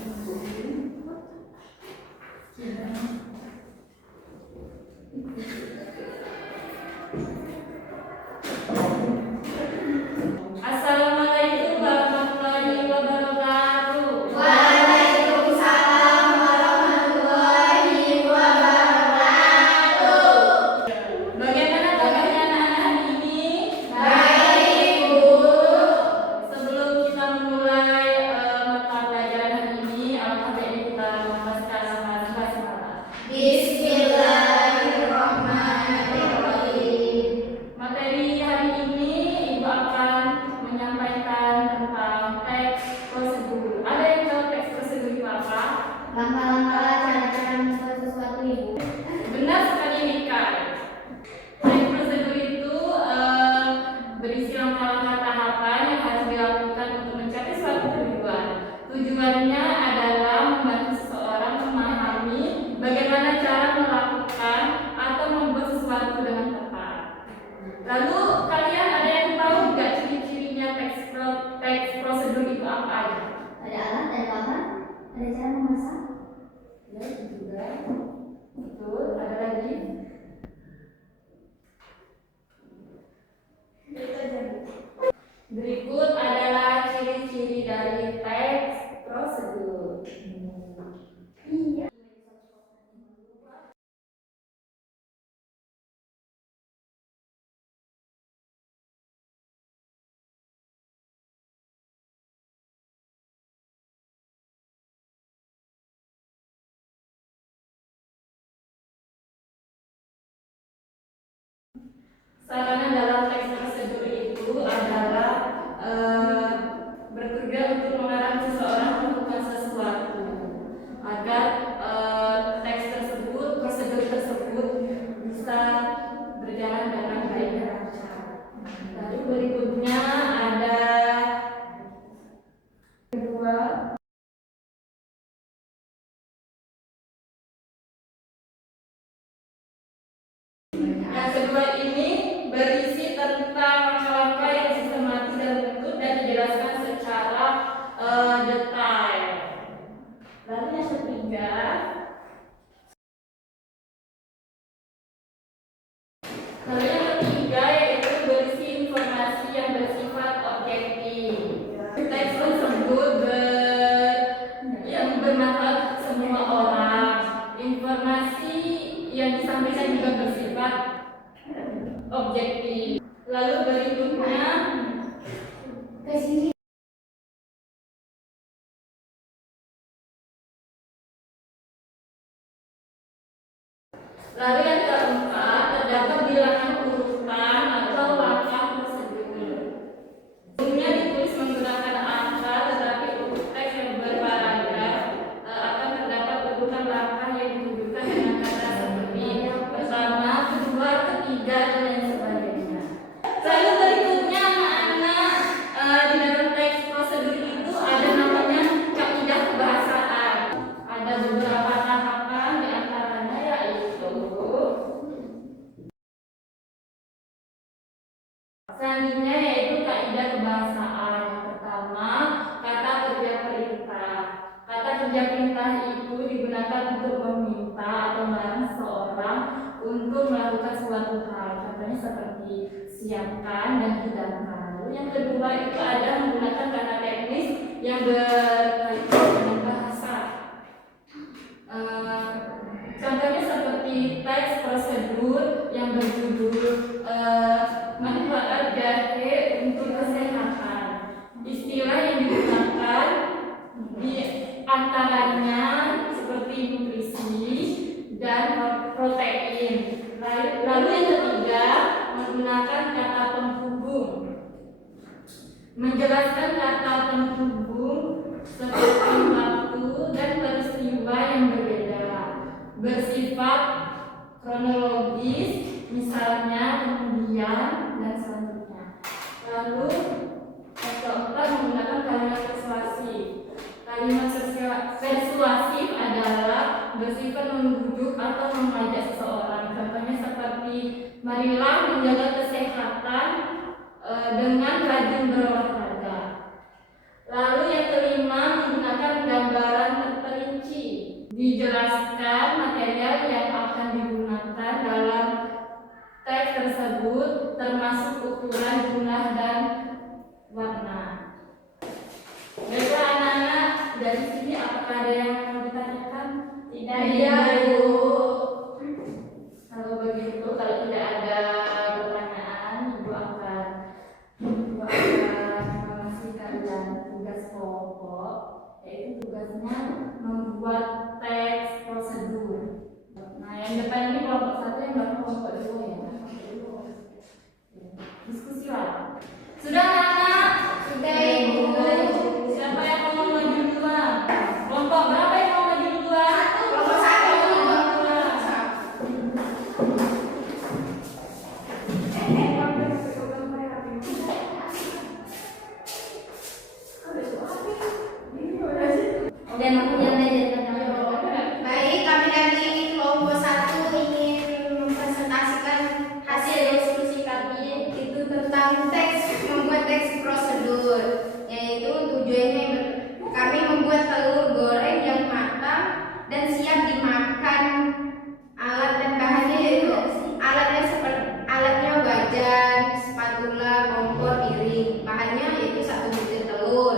Assalamualaikum warahmatullahi wabarakatuh. Waalaikumsalam warahmatullahi wabarakatuh. Bagaimana kabarnya anak-anak hari ini? Baik, Bu. Sebelum kita memulai mata pelajaran hari ini, alangkah baiknya kita membahaskan basmalah. Bismillahirrahmanirrahim. Materi hari ini Ibu akan menyampaikan tentang teks prosedur. Ada yang tahu teks prosedur itu apa? Langkah-langkah cara-cara membuat sesuatu, Ibu. Benar sekali Rika. Teks prosedur itu berisi langkah-langkah tahapan yang harus dilakukan untuk mencapai suatu tujuan. Tujuannya adalah membantu seseorang memahami bagaimana cara melakukan atau membuat sesuatu dengan tepat. Lalu kalian ada yang tahu nggak ciri-cirinya teks prosedur itu apa aja? Ada alat, ada bahan, ada cara memasak. Ya, itu juga. Betul, ada lagi. Berikut adalah ciri-ciri dari teks prosedur. Iya. Sarana dalam teks prosedur itu adalah bertujuan untuk melarang seseorang melakukan sesuatu agar teks tersebut, prosedur tersebut bisa berjalan dengan baik dan lancar. Lalu berikutnya ada kedua. Yang kedua ini berisi tentang langkah-langkah yang sistematis dan terukur dan dijelaskan secara detail. Lalu yang ketiga, yaitu berisi informasi yang bersifat objektif. Teks tersebut yang bermanfaat semua orang. Informasi yang disampaikan juga bersifat objektif. Lalu berikutnya Ke sini. Lalu yang keempat, terdapat bilangan urutan atau langkah prosedur. Umumnya ditulis menggunakan angka, tetapi untuk teks yang berparagraf akan terdapat urutan langkah yang ditujukan dengan kata seperti pertama, kedua, ketiga, dan lain sebagainya. Lalu berikutnya anak-anak di dalam teks prosedur itu ada namanya kaidah kebahasaan. Ada beberapa tahapan di antaranya yaitu selanjutnya yaitu kaidah kebahasaan. Yang pertama, kata kerja perintah. Kata kerja perintah itu digunakan untuk meminta atau melarang seseorang untuk melakukan suatu hal. Contohnya seperti siapkan dan hidangkan. Lalu yang kedua itu ada menggunakan kata teknis yang berkaitan dengan bahasa. Contohnya seperti teks prosedur yang berjudul manfaat jahe untuk kesehatan. Istilah yang digunakan di antaranya seperti nutrisi dan protein. Lalu yang ketiga menggunakan kata penghubung. Menjelaskan kata penghubung seperti waktu dan peristiwa yang berbeda, bersifat kronologis, misalnya kemudian dan selanjutnya. Lalu yang keempat menggunakan kalimat persuasif. Kalimat persuasif adalah bersifat membujuk atau mengajak seseorang. Contohnya seperti marilah menjaga kesehatan dengan rajin berolahraga. Lalu yang kelima menggunakan gambaran tersebut termasuk ukuran, jumlah, dan warna. Baiklah anak-anak, dari sini apakah ada yang mau ditanyakan? Tidak, Ibu. Kalau begitu, kalau tidak ada pertanyaan, Ibu akan mengasih kalian tugas pokok, yaitu tugasnya membuat teks prosedur. Nah, yang depan ini kelompok 1, yang belakang kelompok 2 ya. Diskusi lah. Sudah anak-anak? Sudah, Ibu. Siapa yang mau maju duluan? Kelompok berapa yang mau maju duluan? Kelompok 1. Dan aku yang Baik, kami dari kelompok 1 ingin mempresentasikan hasil diskusi kami itu tentang membuat teks prosedur, yaitu tujuannya kami membuat telur goreng yang matang dan siap dimakan. Alat dan bahannya yaitu alatnya wajan, spatula, kompor, piring. Bahannya yaitu 1 butir telur.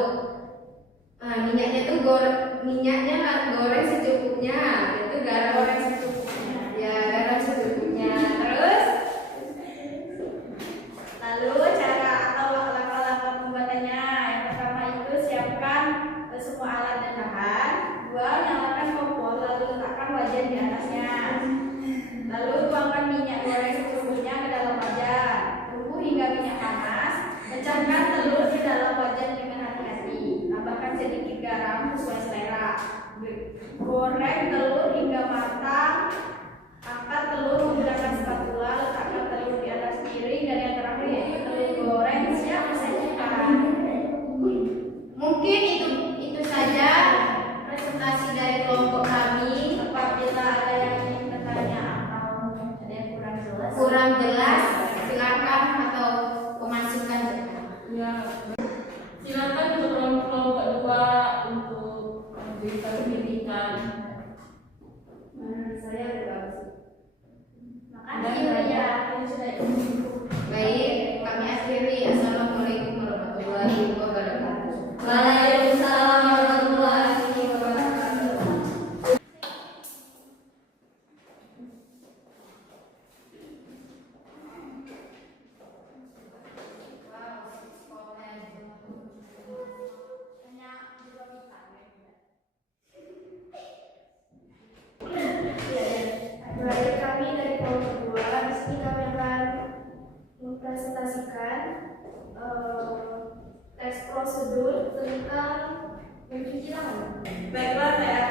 Minyaknya itu goreng secukupnya, itu garam goreng secukupnya. Ya, garam secukupnya. Terus lalu cara atau langkah-langkah pembuatannya. Yang pertama itu siapkan semua alat dan bahan. 2, nyalakan kompor lalu letakkan wajan di atasnya. Lalu tuangkan minyak goreng secukupnya ke dalam wajan. Tunggu hingga minyak panas. Pecahkan telur di dalam wajan dengan hati-hati. Tambahkan sedikit garam sesuai selera. Goreng telur hingga matang. Angkat telur menggunakan spatula. Letakkan telur di atas piring, dan yang terakhir yaitu telur goreng siap disajikan. Mungkin itu saja presentasi dari kelompok kami. Apabila ada yang ingin bertanya atau ada yang kurang jelas, silakan atau memasukkan. Ya, silakan untuk kelompok 2 untuk memberikan kritikan. Saya juga. Makasih ya. Baik, kami akhiri. Assalamualaikum warahmatullahi wabarakatuh. Waalaikumsalam warahmatullahi wabarakatuh. Belajar kami dari kelompok 2, di sini kami akan mempresentasikan teks prosedur tentang mencuci tangan. Baiklah, saya